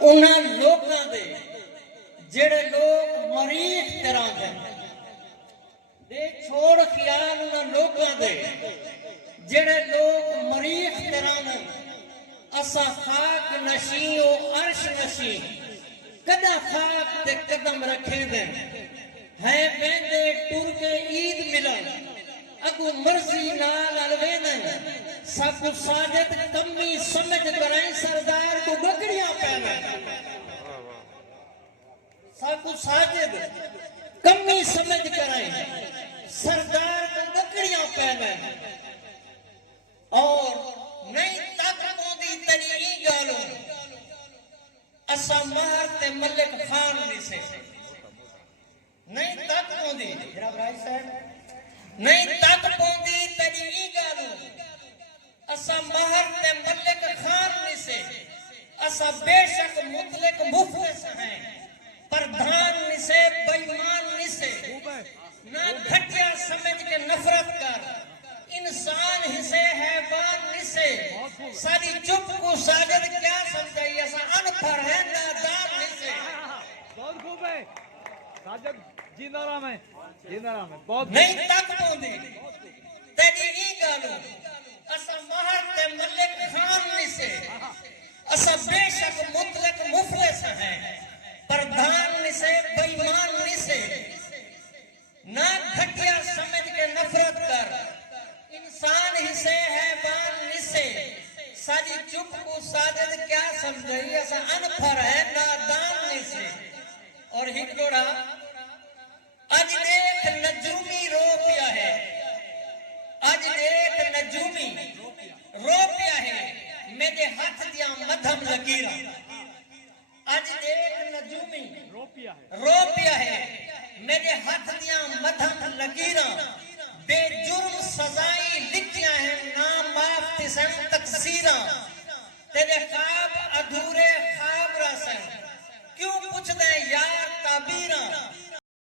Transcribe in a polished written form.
انہاں لوکاں دے جڑے لوگ مریخ طرح دے چھوڑ خیال انہاں لوکاں دے جڑے لوگ مریخ طرح دے اسا خاک نشیں و عرش نشیں کدا خاک تے قدم رکھے دیں ہے بیندے ٹور کے عید ملن اگو مرضی نال الوے دیں ساکو ساجد کمی سمجھ کرائیں سردار کو بکریاں پہنا ساکو ساجد کمی سمجھ کرائیں سردار کو بکریاں پہنا اور نہیں تک موندی تنی گالوں اسا مارتے ملک خان بھی سے نہیں تک موندی نہیں تک موندی تنی گالوں اسا مارتے ملک خان بھی سے اسا بے شک مطلق مفلس ہیں پردھان نہیں سے بیمان نہیں سے نہ گھٹیا سمجھ کے نفرت کر انسان ہی سے حیوان نہیں سے ساری چپ کو ساجد کیا سمجھائی ایسا انپڑھ ہے نادان نہیں سے بہت خوب ہے ساجد جیندہ رام ہے بہت نہیں تک پوندی تیری ای گالو اسا مہر تے ملک خان نہیں سے اسا بے شک مطلق مفلس ہیں پردھان نہیں سے بیمان نہیں سے نہ گھٹیا سمجھ کے نفرت کر انسان ہی سے حیوان نہیں سے ساری چپ کو ساجد کیا سمجھائی ایسا انپڑھ ہے نادان نہیں سے اور ہکڑا آج دیکھ نجومی رو پیا ہے آج دیکھ نجومی رو پیا ہے میرے ہاتھ دیا مدھم لکیرہ آج دیکھ نجومی رو پیا ہے میرے ہاتھ دیا مدھم لکیرہ بے جرم سزائی لکھیاں ہیں نام معاف تسن تقصیرہ تیرے خواب ادھورے